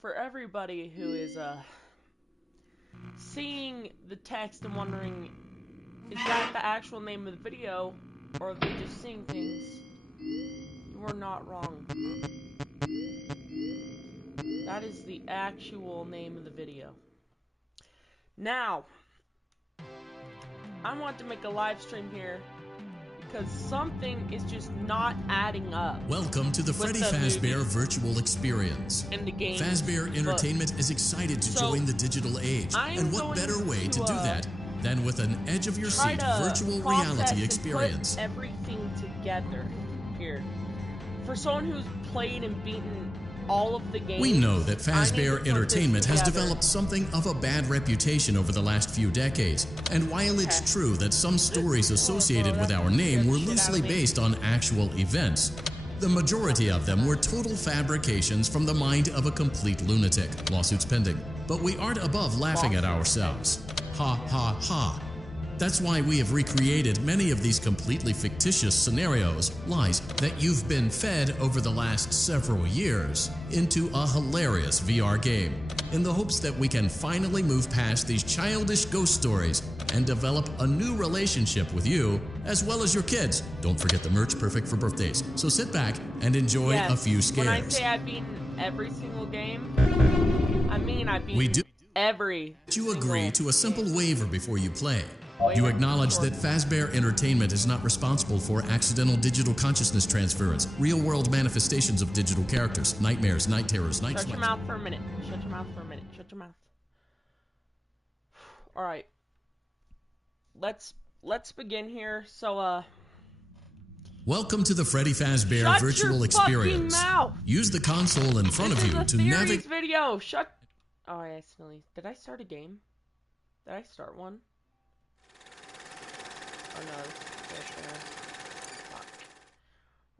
for everybody who is seeing the text and wondering, is that the actual name of the video, or are they just seeing things? You are not wrong. That is the actual name of the video. Now, I want to make a live stream here because something is just not adding up. Welcome to the Freddy Fazbear virtual experience. In the game. Fazbear Entertainment is excited to join the digital age. And what better way to do that than with an edge-of-your-seat virtual reality experience? Put everything together here. For someone who's played and beaten all of the games, we know that Fazbear Entertainment has developed something of a bad reputation over the last few decades. And while it's true that some stories associated with our name were loosely based on actual events, the majority of them were total fabrications from the mind of a complete lunatic. Lawsuits pending. But we aren't above laughing at ourselves. Ha ha ha. That's why we have recreated many of these completely fictitious scenarios, lies, that you've been fed over the last several years into a hilarious VR game, in the hopes that we can finally move past these childish ghost stories and develop a new relationship with you, as well as your kids. Don't forget the merch, perfect for birthdays. So sit back and enjoy a few scares. When I say I've beaten every single game, I mean I've beaten every You agree to a simple waiver before you play. You acknowledge that Fazbear Entertainment is not responsible for accidental digital consciousness transference, real-world manifestations of digital characters, nightmares, night terrors, night sweats. Shut your mouth for a minute. Shut your mouth for a minute. Shut your mouth. All right. Let's begin here. So welcome to the Freddy Fazbear virtual experience. Mouth. Use the console in front of you to navigate. Video. Shut. Oh, I accidentally. Did I start a game? Did I start one? Oh no, fuck.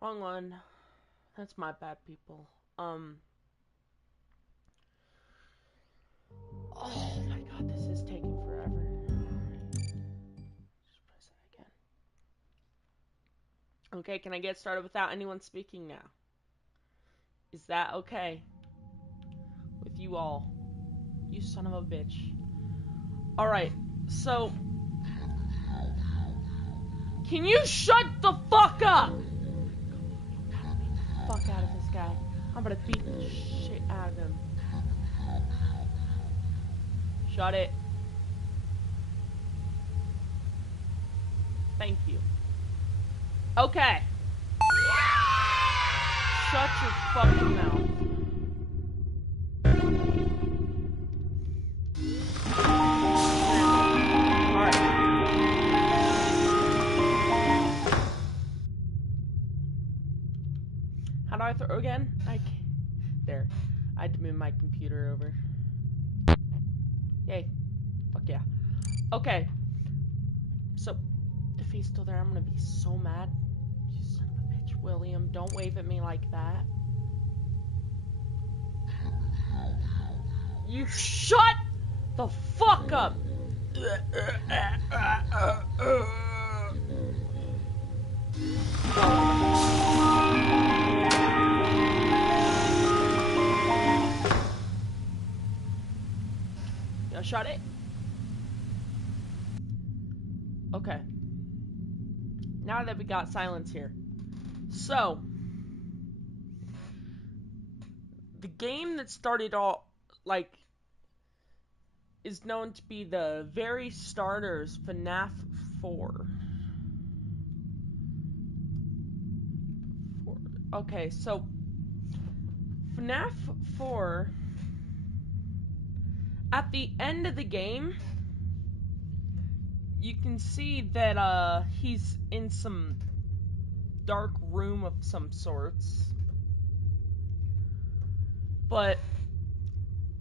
Wrong one. That's my bad, people. Oh my god, this is taking forever. Just press it again. Okay, can I get started without anyone speaking now? Is that okay? With you all. You son of a bitch. Alright, so... Can you shut the fuck up? Fuck out of this guy. I'm gonna beat the shit out of him. Shut it. Thank you. Okay. Shut your fucking mouth. How do I throw again? There. I had to move my computer over. Yay. Fuck yeah. Okay. So, if he's still there, I'm gonna be so mad. You son of a bitch, William. Don't wave at me like that. You shut the fuck up! Shut it. Okay. Now that we got silence here. So, the game that started all, like, is known to be the very starters FNAF 4. Okay, so, FNAF 4... At the end of the game, you can see that he's in some dark room of some sorts. But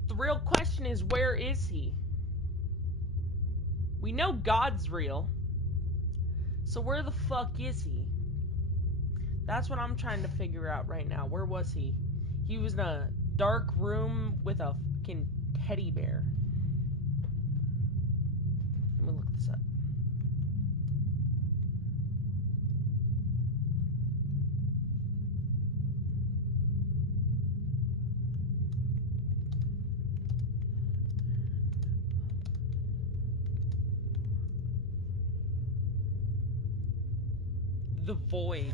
the real question is, where is he? We know God's real. So where the fuck is he? That's what I'm trying to figure out right now. Where was he? He was in a dark room with a fucking teddy bear. Let me look this up. the void.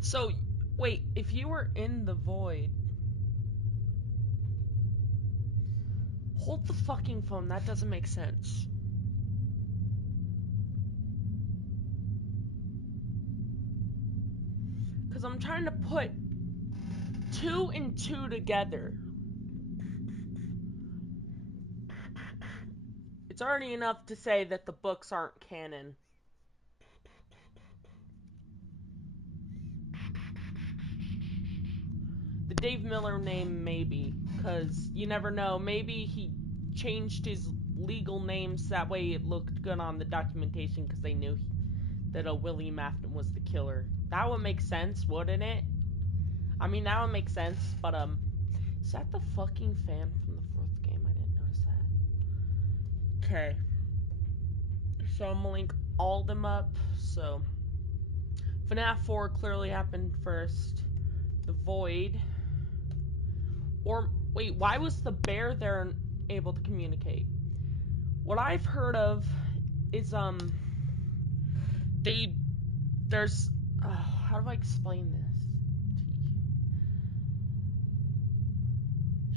So, wait, if you were in the void... Hold the fucking phone, that doesn't make sense. Because I'm trying to put 2 and 2 together. It's already enough to say that the books aren't canon. The Dave Miller name, maybe. Because you never know. Maybe he changed his legal name so that way it looked good on the documentation because they knew that Willie Mafton was the killer. That would make sense, wouldn't it? I mean, that would make sense, but, is that the fucking fan from the 4th game? I didn't notice that. Okay. So I'm gonna link all of them up. So, FNAF 4 clearly happened first. The Void. Or, wait, why was the bear there able to communicate? What I've heard of is, there's, how do I explain this?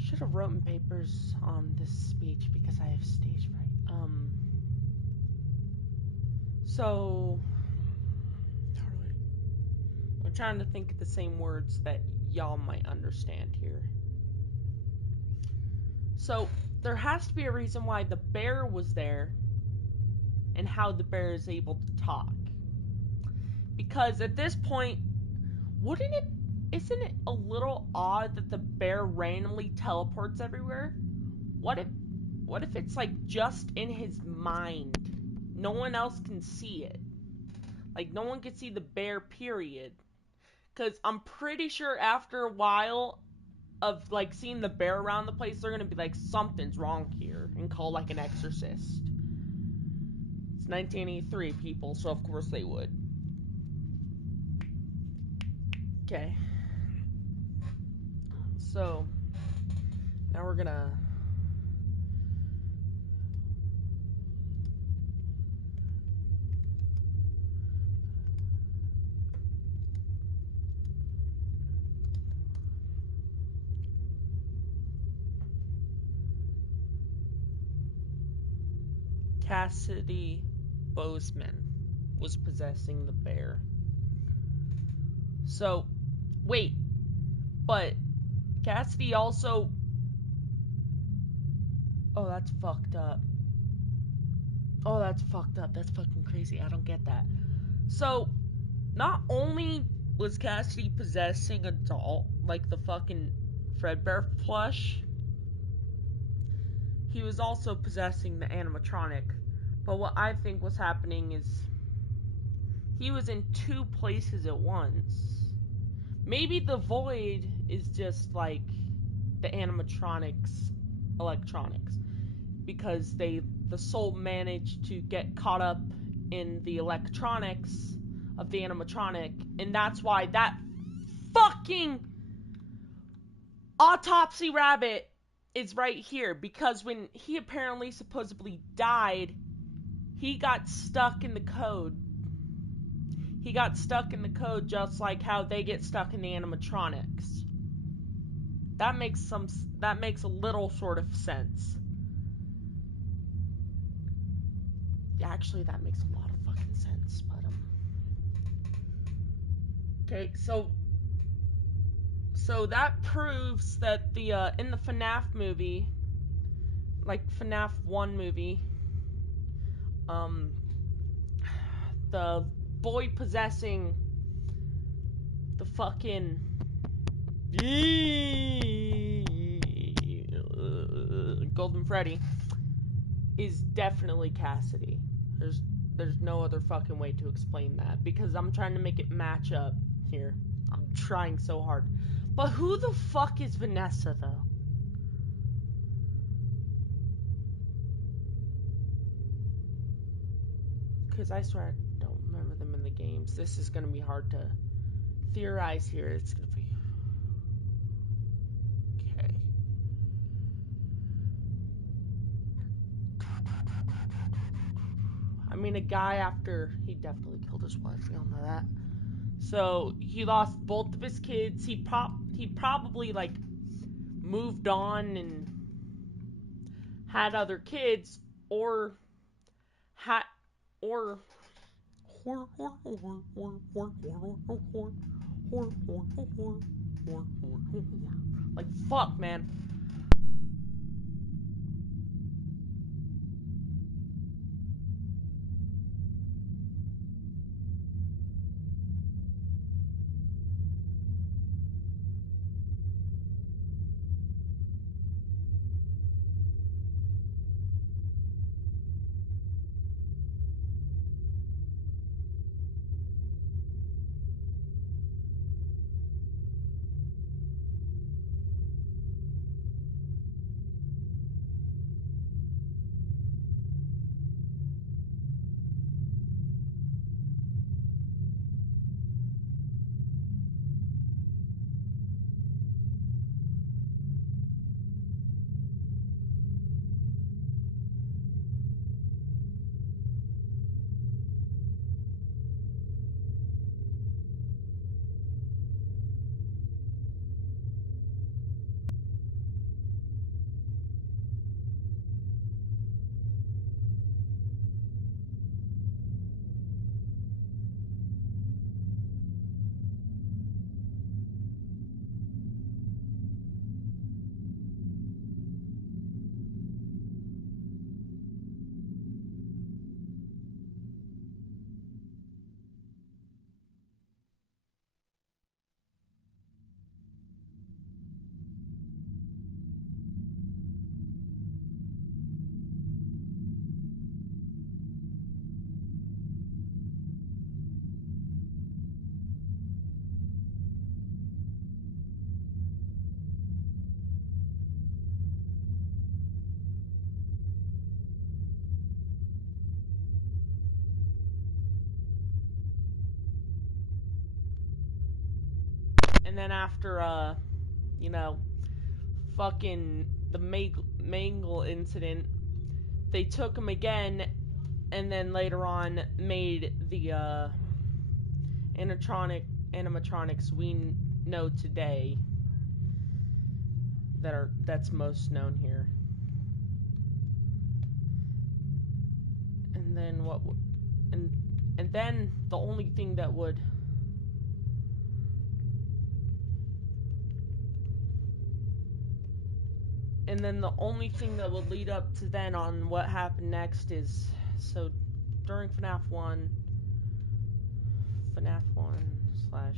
Should have written papers on this speech because I have stage fright. So, I'm trying to think of the same words that y'all might understand here. So, there has to be a reason why the bear was there and how the bear is able to talk. Because at this point, isn't it a little odd that the bear randomly teleports everywhere? What if it's like just in his mind? No one else can see it. Like, no one can see the bear, period. Because I'm pretty sure after a while of, like, seeing the bear around the place, they're going to be like, something's wrong here, and call, like, an exorcist. It's 1983, people, so of course they would. Okay. So, now we're gonna... Cassidy Bozeman was possessing the bear. So, wait, but Cassidy also... Oh, that's fucked up. Oh, that's fucked up. That's fucking crazy. I don't get that. So, not only was Cassidy possessing a doll, like the fucking Fredbear plush, he was also possessing the animatronic. But what I think was happening is he was in 2 places at once. Maybe the void is just like the animatronics electronics, because the soul managed to get caught up in the electronics of the animatronic, and that's why that fucking autopsy rabbit is right here, because when he apparently supposedly died, he got stuck in the code. He got stuck in the code just like how they get stuck in the animatronics. That makes a little sort of sense. Actually, that makes a lot of fucking sense, but okay, so that proves that the in the FNAF movie, like FNAF 1 movie, the boy possessing the fucking Golden Freddy is definitely Cassidy. There's no other fucking way to explain that, because I'm trying to make it match up here. I'm trying so hard. But who the fuck is Vanessa, though? Because I swear I don't remember them in the games. This is going to be hard to theorize here. It's going to be... Okay. I mean, a guy after... He definitely killed his wife. We all know that. So he lost both of his kids. He probably like moved on and had other kids, or had or like fuck, man. And then after you know, fucking the Mangle incident, they took him again, and then later on made the animatronics we know today that's most known here. And then and then the only thing that would lead up to then on what happened next is, so during FNAF 1 slash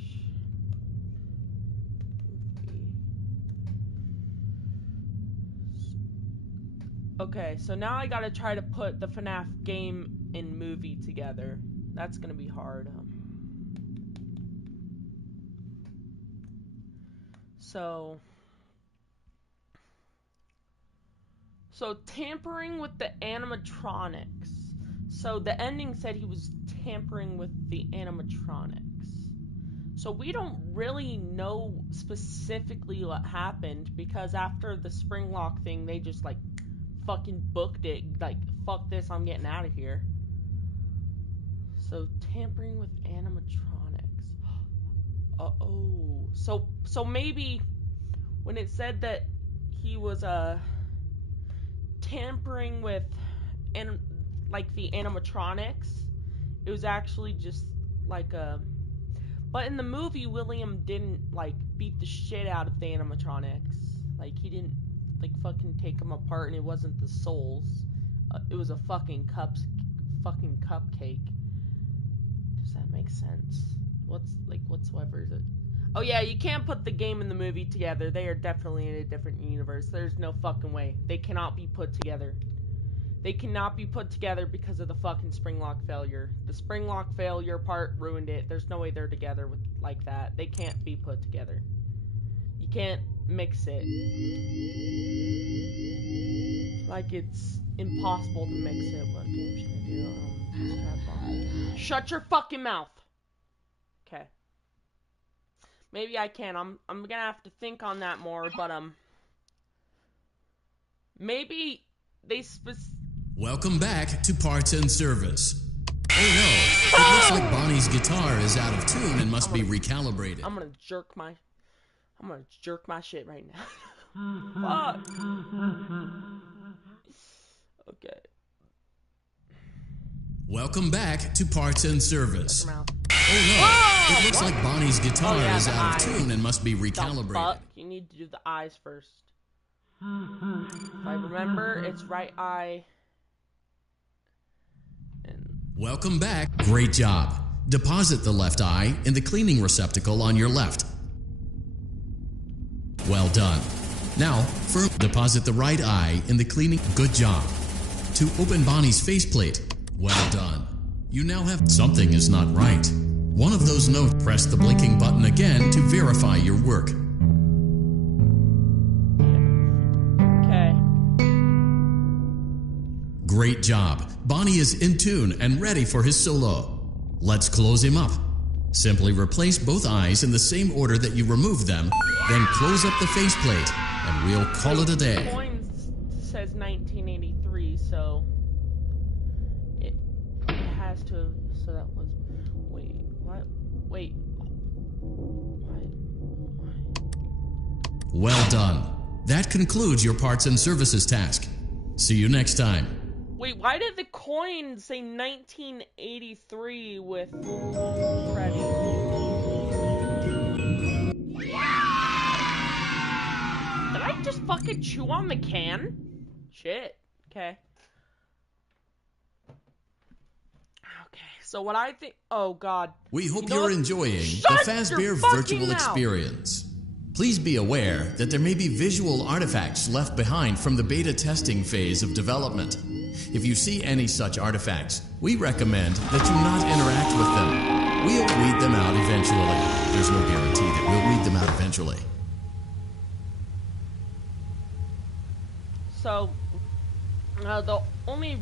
okay, so now I gotta try to put the FNAF game and movie together. That's gonna be hard. So tampering with the animatronics. So the ending said he was tampering with the animatronics. So we don't really know specifically what happened, because after the spring lock thing, they just like fucking booked it. Like, fuck this, I'm getting out of here. So tampering with animatronics. So maybe when it said that he was tampering with like the animatronics, it was actually just like a. But in the movie, William didn't like beat the shit out of the animatronics. Like, he didn't like fucking take them apart, and it wasn't the souls. It was a fucking cupcake. Does that make sense? Whatsoever is it? Oh yeah, you can't put the game and the movie together. They are definitely in a different universe. There's no fucking way. They cannot be put together. They cannot be put together because of the fucking spring lock failure. The spring lock failure part ruined it. There's no way they're together like that. They can't be put together. You can't mix it. Like, it's impossible to mix it. What game should I do? Shut your fucking mouth. Okay. Maybe I can. I'm gonna have to think on that more, but maybe they Welcome back to Parts and Service. Oh no, It looks like Bonnie's guitar is out of tune and must be recalibrated. I'm gonna jerk my shit right now. Fuck. Okay. Welcome back to Parts and Service. Oh no! Whoa! It looks like Bonnie's guitar is out of tune and must be recalibrated. Fuck? You need to do the eyes first. If I remember, it's right eye. Welcome back. Great job. Deposit the left eye in the cleaning receptacle on your left. Well done. Now, deposit the right eye in the cleaning. Good job. To open Bonnie's faceplate. Well done. You now have... Something is not right. One of those notes. Press the blinking button again to verify your work. Okay. Great job. Bonnie is in tune and ready for his solo. Let's close him up. Simply replace both eyes in the same order that you removed them, then close up the faceplate, and we'll call it a day. The coin says 1983, so it has to. So that was. Wait, what? Wait. What? Well done. That concludes your parts and services task. See you next time. Wait, why did the coin say 1983 with Freddy? Did I just fucking chew on the can? Shit. Okay. Okay, so what I think... Oh, God. We hope you're enjoying the Fazbear virtual experience. Please be aware that there may be visual artifacts left behind from the beta testing phase of development. If you see any such artifacts, we recommend that you not interact with them. We'll weed them out eventually. There's no guarantee that we'll weed them out eventually. So, the only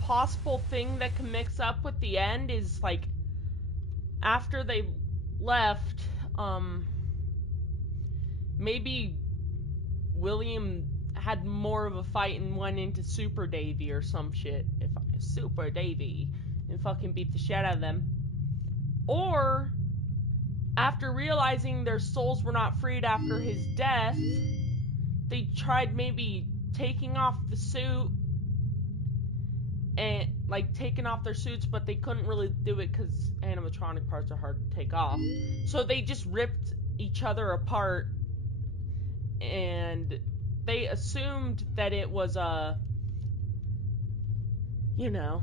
possible thing that can mix up with the end is, like, after they left, maybe William had more of a fight and went into Super Davy or some shit. If Super Davy and fucking beat the shit out of them. Or after realizing their souls were not freed after his death, they tried maybe taking off the suit and like taking off their suits, but they couldn't really do it because animatronic parts are hard to take off. So they just ripped each other apart, and they assumed that it was, you know,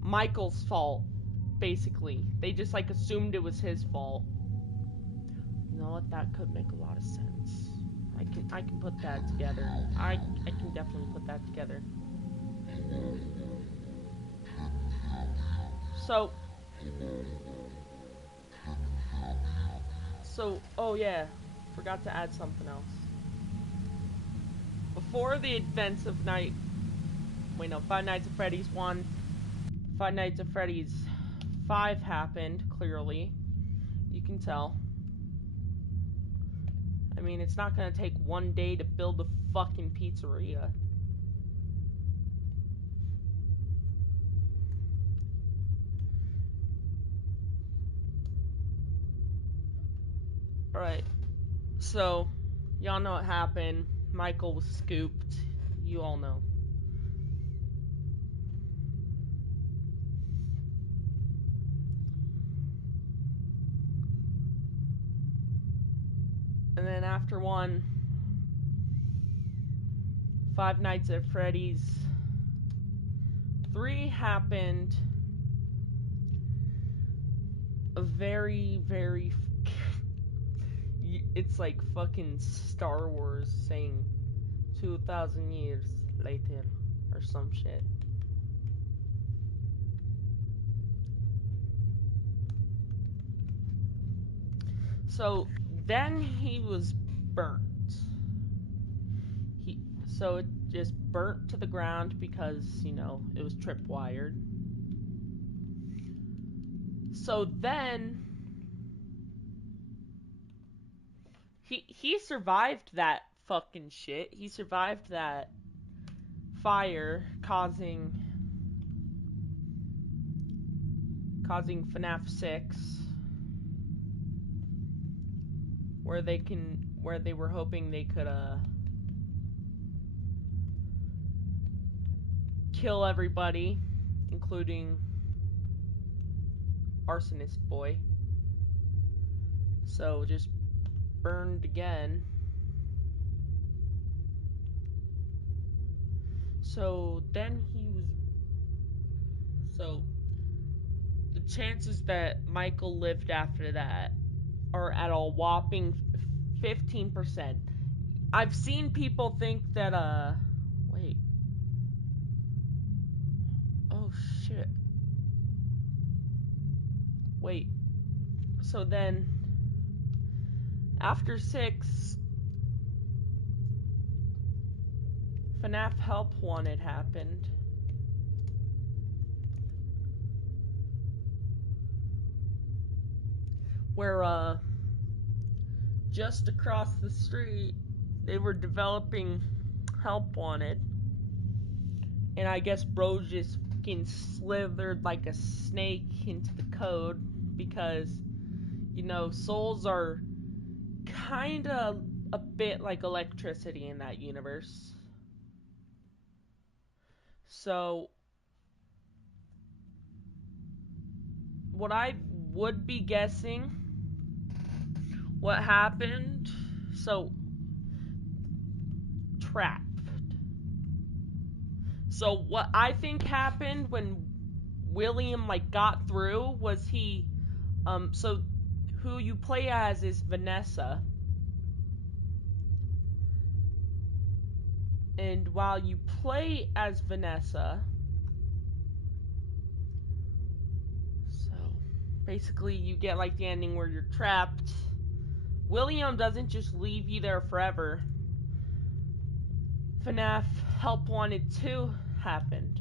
Michael's fault, basically. They just, like, assumed it was his fault. You know what? That could make a lot of sense. I can put that together. I can definitely put that together. So, oh yeah. Forgot to add something else. Before the events of Five Nights at Freddy's 1, Five Nights at Freddy's 5 happened, clearly. You can tell. I mean, it's not gonna take one day to build a fucking pizzeria. Alright. So, y'all know what happened. Michael was scooped. You all know. And then after Five Nights at Freddy's 3 happened. A very, very... It's like fucking Star Wars saying 2,000 years later or some shit. So then he was burnt. So it just burnt to the ground because, you know, it was tripwired. So then he survived that fucking shit. He survived that fire causing causing FNAF 6, where they were hoping they could kill everybody, including Arsonist Boy. So just burned again. So then so the chances that Michael lived after that are at a whopping 15%. I've seen people think that wait. Oh shit. Wait. So then after 6, FNAF Help Wanted happened. Where just across the street they were developing Help Wanted. And I guess bro just fucking slithered like a snake into the code because, you know, souls are kinda a bit like electricity in that universe. So what I would be guessing what happened, so trapped. So what I think happened when William like got through was so who you play as is Vanessa. And while you play as Vanessa, so basically you get like the ending where you're trapped. William doesn't just leave you there forever. FNAF Help Wanted 2 happened.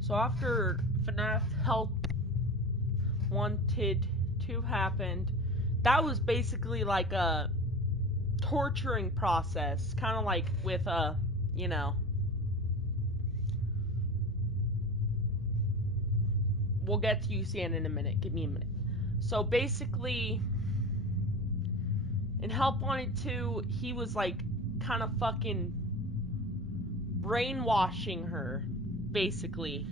So after FNAF Help Wanted 2 happened, that was basically like a torturing process, kind of like with you know, we'll get to UCN in a minute. Give me a minute. So basically, in Help Wanted 2, he was like kind of fucking brainwashing her, basically.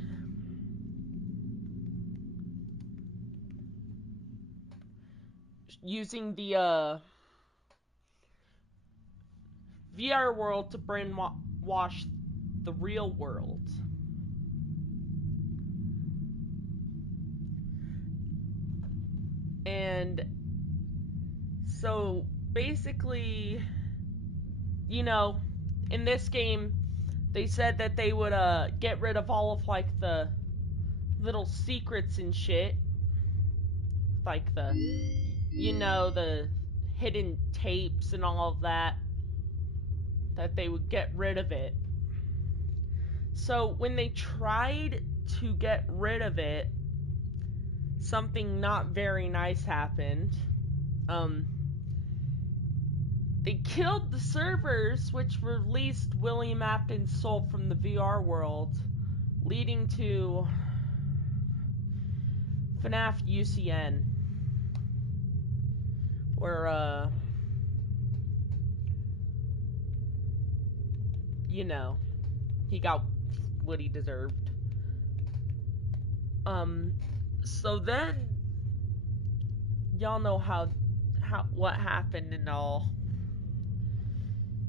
Using the VR world to brainwash the real world. And so basically, you know, in this game, they said that they would get rid of all of like the little secrets and shit. Like the, you know, the hidden tapes and all of that. That they would get rid of it. So when they tried to get rid of it, something not very nice happened. They killed the servers, which released William Afton's soul from the VR world, leading to FNAF UCN, where, you know, he got what he deserved. So then, y'all know what happened and all.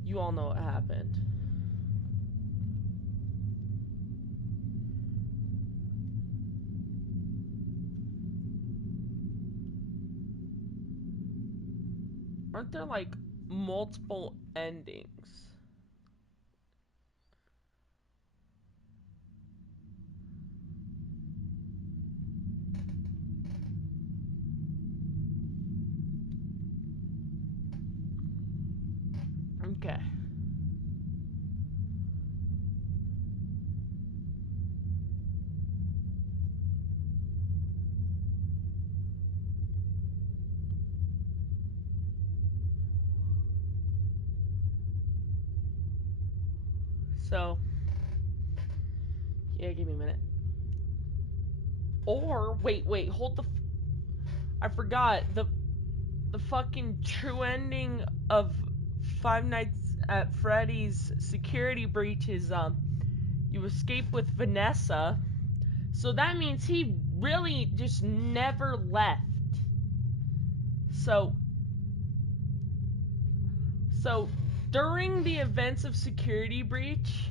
You all know what happened. Aren't there like multiple endings? Okay. So, yeah, give me a minute. Or, wait, hold the... I forgot. The fucking true ending of Five Nights at Freddy's security breach is, you escape with Vanessa. So that means he really just never left. So during the events of security breach,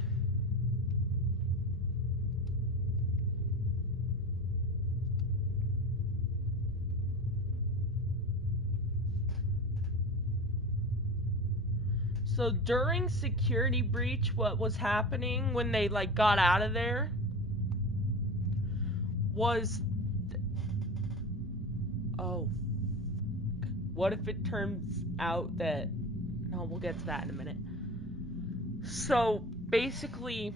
what was happening when they like got out of there was, oh, what if it turns out that, no, we'll get to that in a minute. So basically,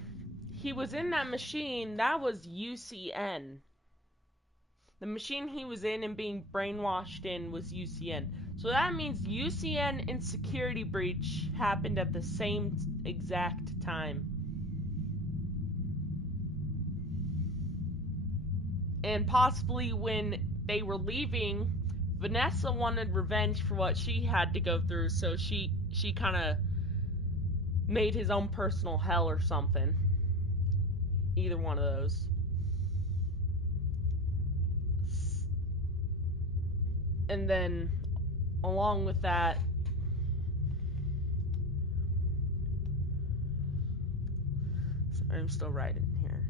he was in that machine. That was UCN. The machine he was in and being brainwashed in was UCN. So that means UCN and security breach happened at the same exact time. And possibly when they were leaving, Vanessa wanted revenge for what she had to go through, so she kind of made his own personal hell or something. Either one of those. And then, along with that, sorry, I'm still writing here.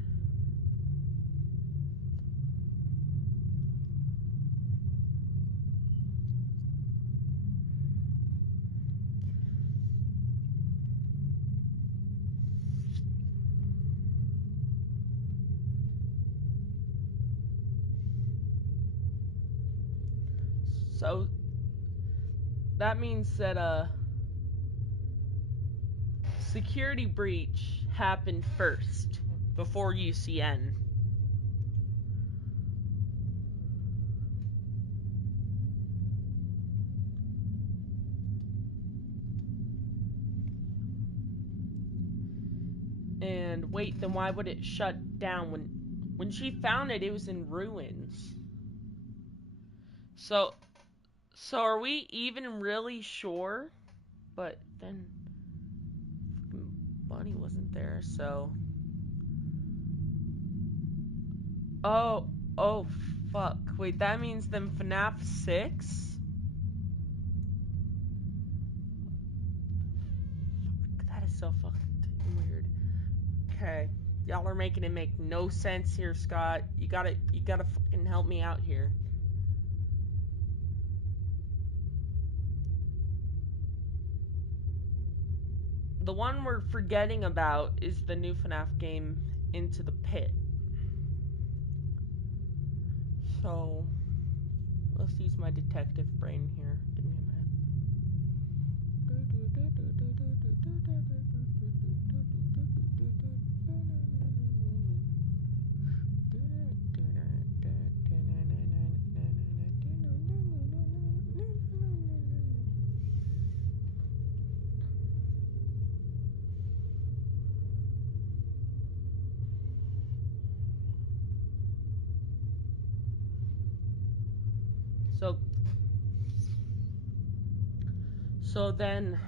So that means that security breach happened first before UCN. And wait, then why would it shut down when she found it? It was in ruins. So are we even really sure? But then Bunny wasn't there, so oh fuck. Wait, that means then FNAF 6? Fuck, that is so fucking weird. Okay. Y'all are making it make no sense here, Scott. You gotta fucking help me out here. The one we're forgetting about is the new FNAF game, Into the Pit. So, let's use my detective brain here. Give me a minute. So then,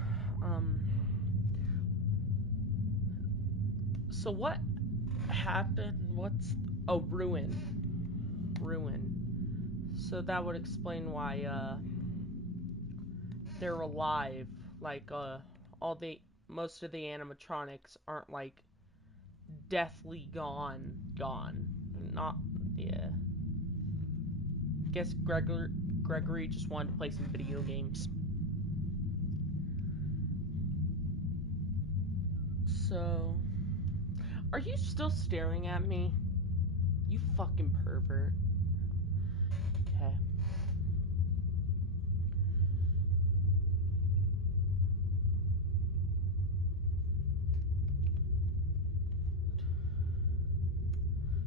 so what happened? Ruin. So that would explain why, they're alive. Like, most of the animatronics aren't, like, deathly gone. Not, yeah. Guess Gregory just wanted to play some video games. So, are you still staring at me? You fucking pervert. Okay.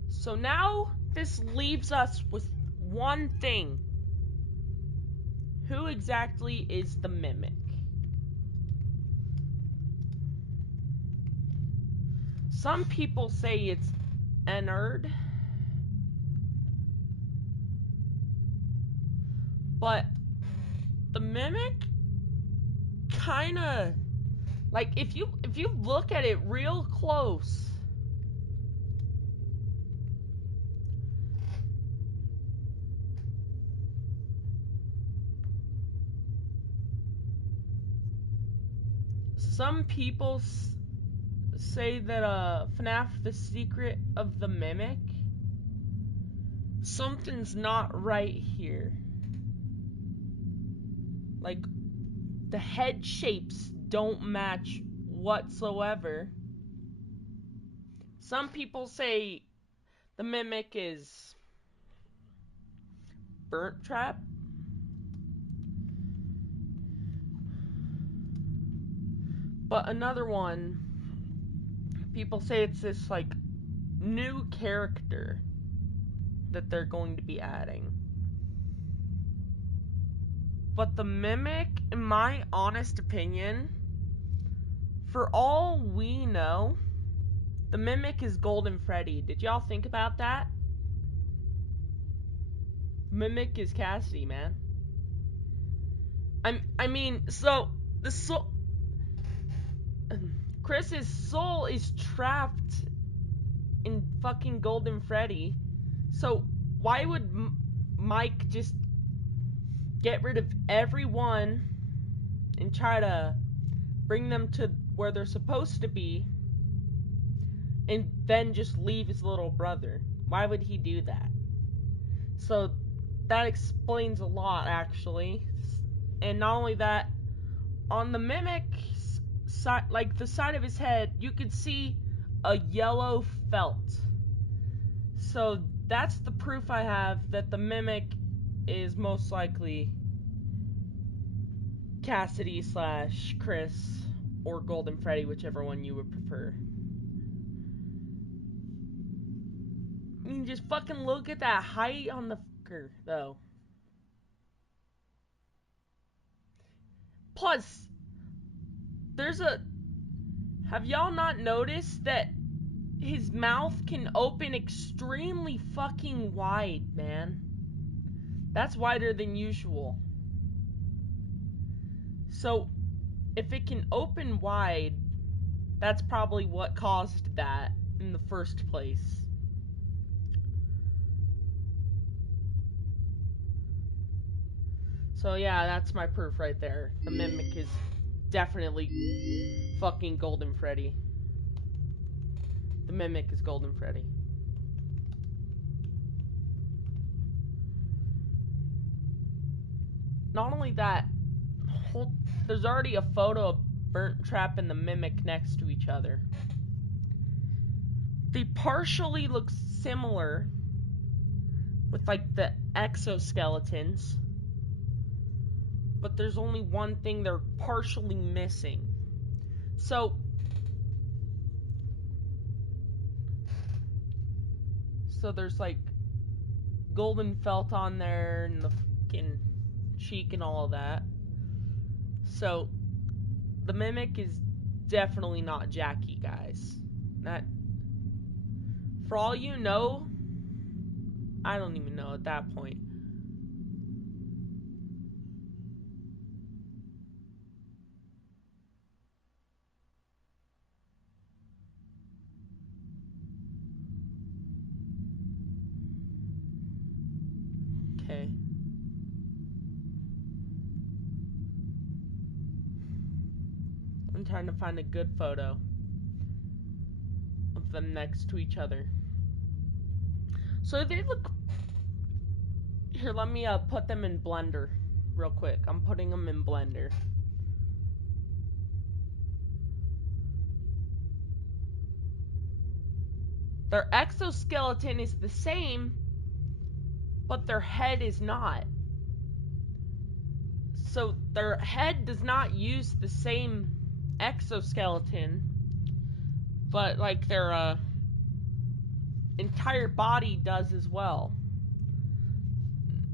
So now this leaves us with one thing. Who exactly is the mimic? Some people say it's Ennard. But the mimic kinda, like, if you look at it real close, some people say that FNAF The Secret of the Mimic, something's not right here. Like, the head shapes don't match whatsoever. Some people say the mimic is Burnt Trap. But another one, people say it's this, like, new character that they're going to be adding. But the mimic, in my honest opinion, for all we know, the mimic is Golden Freddy. Did y'all think about that? Mimic is Cassidy, man. I mean, so the soul, Chris's soul is trapped in fucking Golden Freddy. So why would Mike just get rid of everyone and try to bring them to where they're supposed to be, and then just leave his little brother? Why would he do that? So that explains a lot, actually. And not only that, on the mimic's side, like the side of his head, you could see a yellow felt. So that's the proof I have that the mimic is most likely Cassidy / Chris or Golden Freddy, whichever one you would prefer. I mean, just fucking look at that height on the fucker, though. Plus, have y'all not noticed that his mouth can open extremely fucking wide, man? That's wider than usual. So, if it can open wide, that's probably what caused that in the first place. So yeah, that's my proof right there. The mimic is definitely fucking Golden Freddy. The mimic is Golden Freddy. Not only that, there's already a photo of Burnt Trap and the mimic next to each other. They partially look similar with, like, the exoskeletons, but there's only one thing they're partially missing. So there's, like, golden felt on there and the fucking cheek and all of that. So the mimic is definitely not Jackie, guys. That, for all you know, I don't even know at that point. Okay. I'm trying to find a good photo of them next to each other. So they look... Here, let me put them in Blender real quick. I'm putting them in Blender. Their exoskeleton is the same, but their head is not. So their head does not use the same exoskeleton, but, like, their entire body does as well.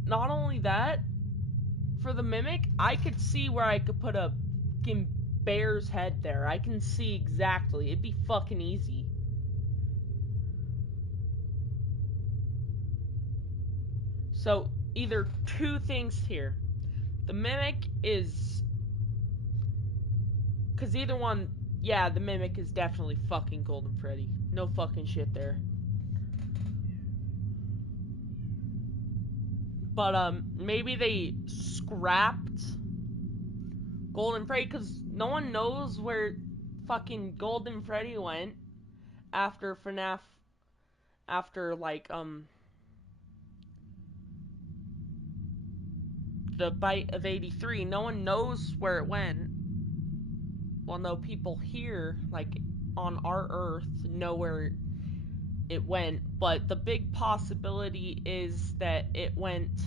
Not only that, for the mimic, I could see where I could put a fucking bear's head there. I can see exactly. It'd be fucking easy. So, either two things here. The Mimic is... Because either one... Yeah, the Mimic is definitely fucking Golden Freddy. No fucking shit there. But, maybe they scrapped Golden Freddy, because no one knows where fucking Golden Freddy went after FNAF, after, like, the bite of 83. No one knows where it went. Well, no, people here, like, on our Earth, know where it went, but the big possibility is that it went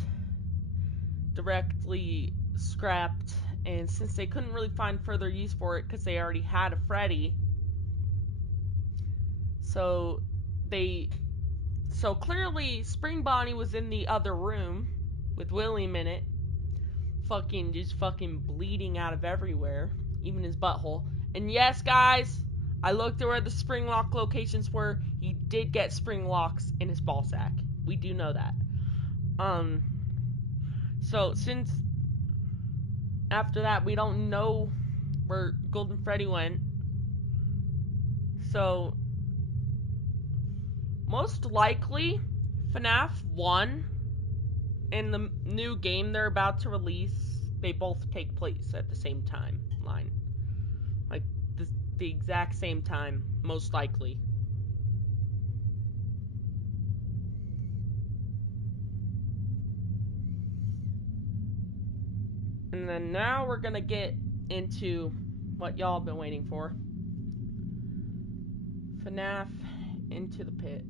directly scrapped, and since they couldn't really find further use for it because they already had a Freddy, so clearly Spring Bonnie was in the other room with William in it, just fucking bleeding out of everywhere, even his butthole. And yes, guys, I looked at where the spring lock locations were. He did get spring locks in his ball sack. We do know that. So since after that we don't know where Golden Freddy went, so most likely FNAF 1 and the new game they're about to release, they both take place at the same timeline. Like, the exact same time, most likely. And then now we're gonna get into what y'all have been waiting for. FNAF Into the Pit.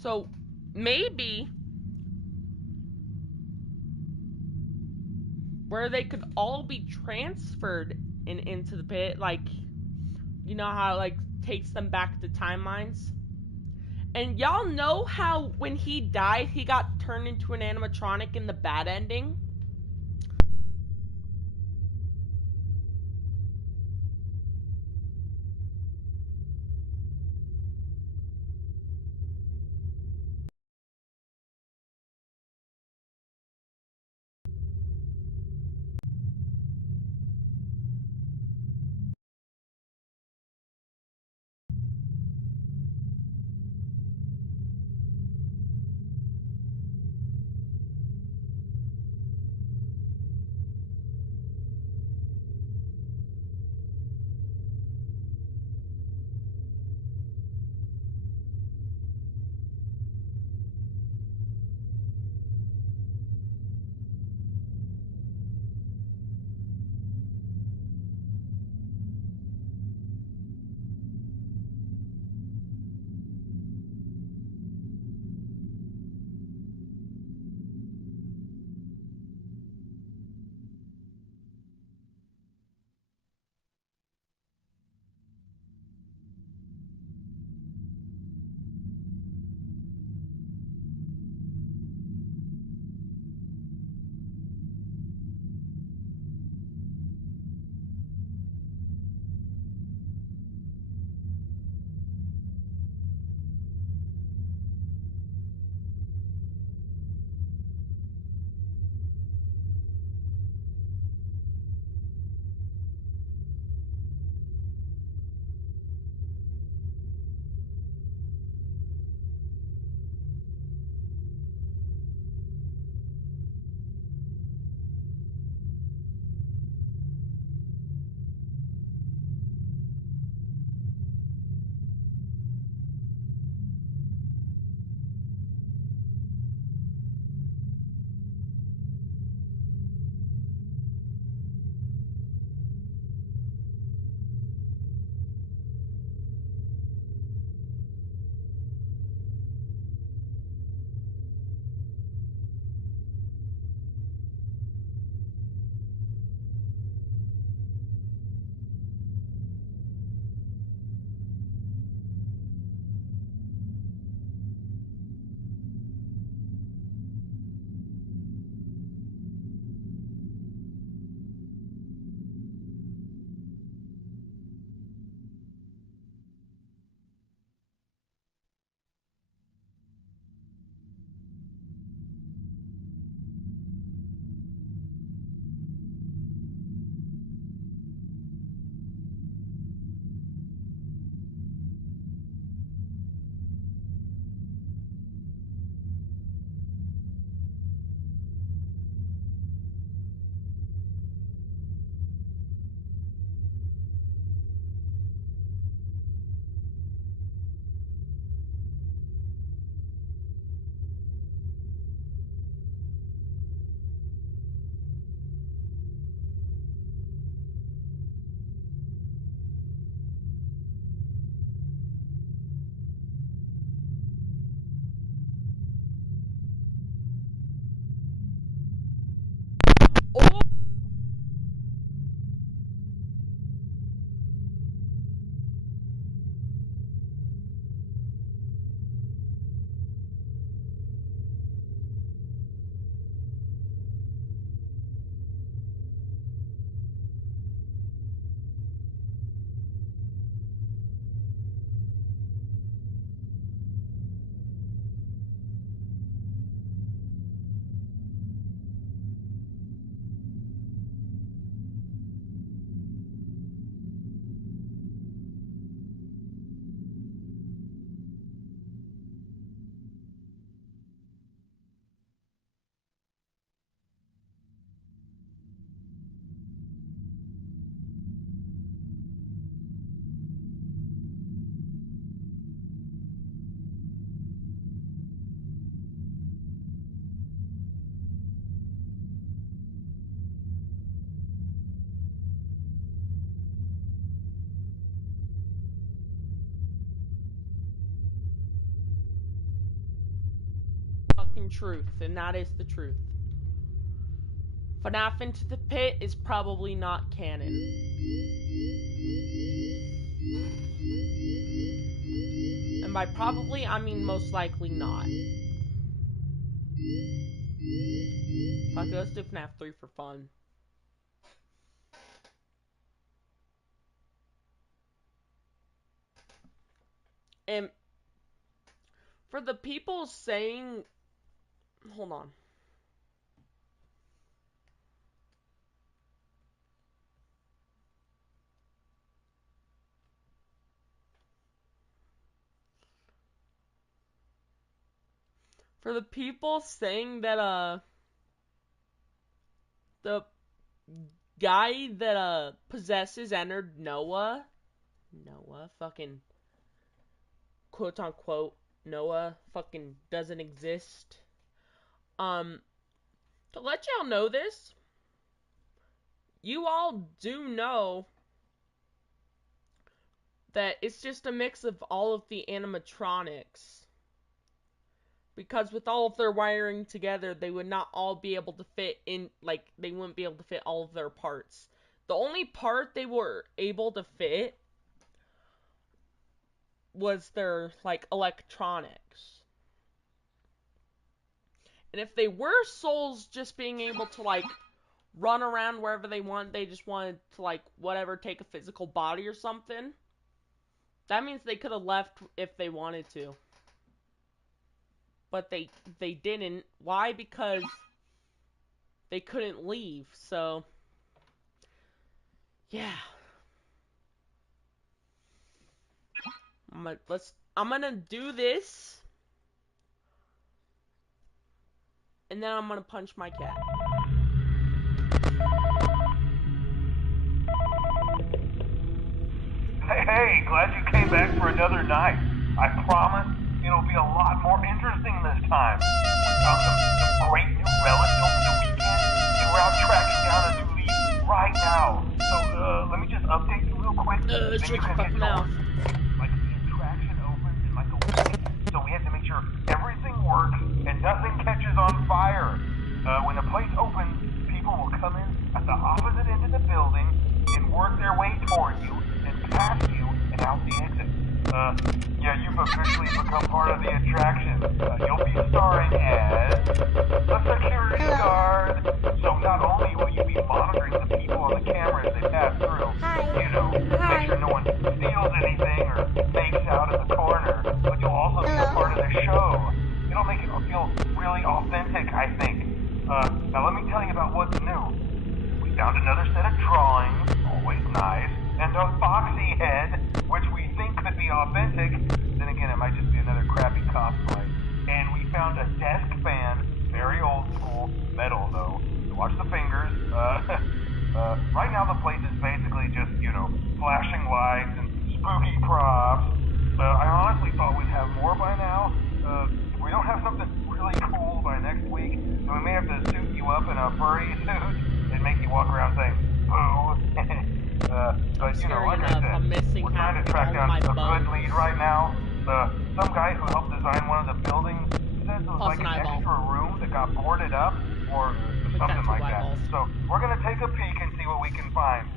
So, maybe where they could all be transferred into the pit, like, you know how it, like, takes them back to timelines? And y'all know how when he died, he got turned into an animatronic in the bad ending? fucking truth, and that is the truth. FNAF Into the Pit is probably not canon. And by probably, I mean most likely not. Fuck it, let's do FNAF 3 for fun. And for the people saying... Hold on. For the people saying that, the guy that, possesses entered Noah, fucking, quote-unquote, Noah, fucking doesn't exist. To let y'all know this, you all do know that it's just a mix of all of the animatronics. Because with all of their wiring together, they would not all be able to fit in, like, they wouldn't be able to fit all of their parts. The only part they were able to fit was their, like, electronics. And if they were souls just being able to, like, run around wherever they want, they just wanted to, like, whatever, take a physical body or something, that means they could have left if they wanted to. But they didn't. Why? Because they couldn't leave. So, yeah. I'm gonna do this, and then I'm gonna punch my cat. Hey, glad you came back for another night. I promise it'll be a lot more interesting this time. We found some great new relics over the weekend, and we're out tracking down a new lead right now. So, let me just update you real quick. Shut your fucking mouth. Like, the attraction opens in like a week, so we have to make sure everything works and nothing catches on fire. When the place opens, people will come in at the opposite end of the building and work their way toward you and past you and out the exit. Yeah, you've officially become part of the attraction. You'll be starring as a security guard. So not only will you be monitoring the people on the cameras they pass through, you know, make sure no one steals anything or fakes out in the corner, but you'll also be a part of the show. It'll make it feel really authentic, I think. Now let me tell you about what's new. We found another set of drawings, always nice, and a foxy head, which we think could be authentic. Then again, it might just be another crappy cosplay. And we found a desk fan, very old school, metal though. So watch the fingers. Right now the place is basically just, you know, flashing lights and spooky props. I honestly thought we'd have more by now. If we don't have something really cool by next week, then we may have to suit you up in a furry suit and make you walk around saying, boo. But you know, like I said, we're trying to track down a good lead right now. Some guy who helped design one of the buildings says it was like an extra room that got boarded up or something like that. So we're gonna take a peek and see what we can find.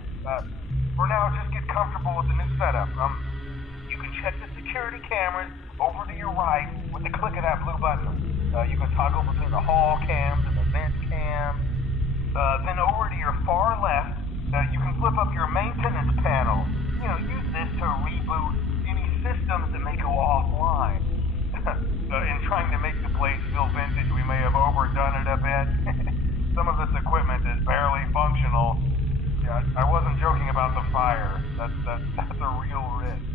For now, just get comfortable with the new setup. You can check the security cameras over to your right with the click of that blue button. You can toggle between the hall cams and the vent cams. Then over to your far left, you can flip up your maintenance panel. You know, use this to reboot any systems that may go offline. In trying to make the place feel vintage, we may have overdone it a bit. Some of this equipment is barely functional. Yeah, I wasn't joking about the fire. That's a real risk.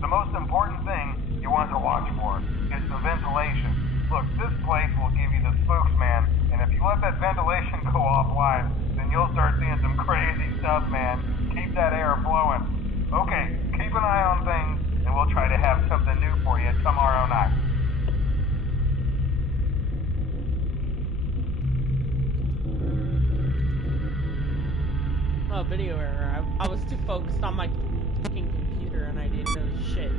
The most important thing you want to watch for is the ventilation. Look, this place will give you the spooks, man. And if you let that ventilation go offline, then you'll start seeing some crazy stuff, man. Keep that air flowing. Okay, keep an eye on things, and we'll try to have something new for you tomorrow night. Oh, video error. I was too focused on my fucking computer and I didn't know shit.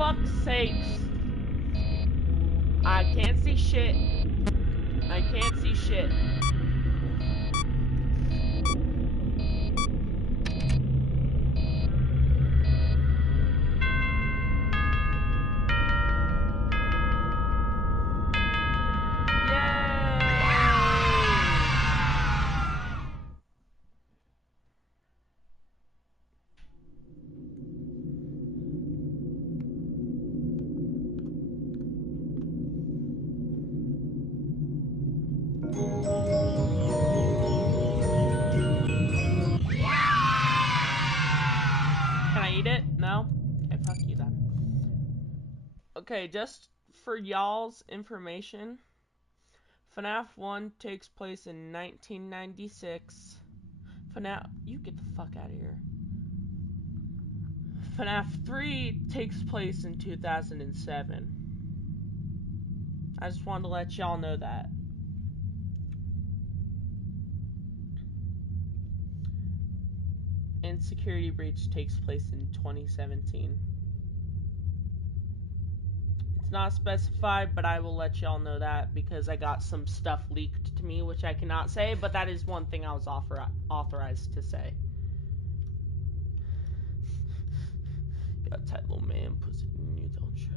fuck's sakes. I can't see shit. I can't see shit. Can I eat it? No? Okay, fuck you then. Okay, just for y'all's information, FNAF 1 takes place in 1996. FNAF... You get the fuck out of here. FNAF 3 takes place in 2007. I just wanted to let y'all know that. And Security Breach takes place in 2017. It's not specified, but I will let y'all know that because I got some stuff leaked to me, which I cannot say, but that is one thing I was authorized to say. Got a tight little man pussy in you, don't you?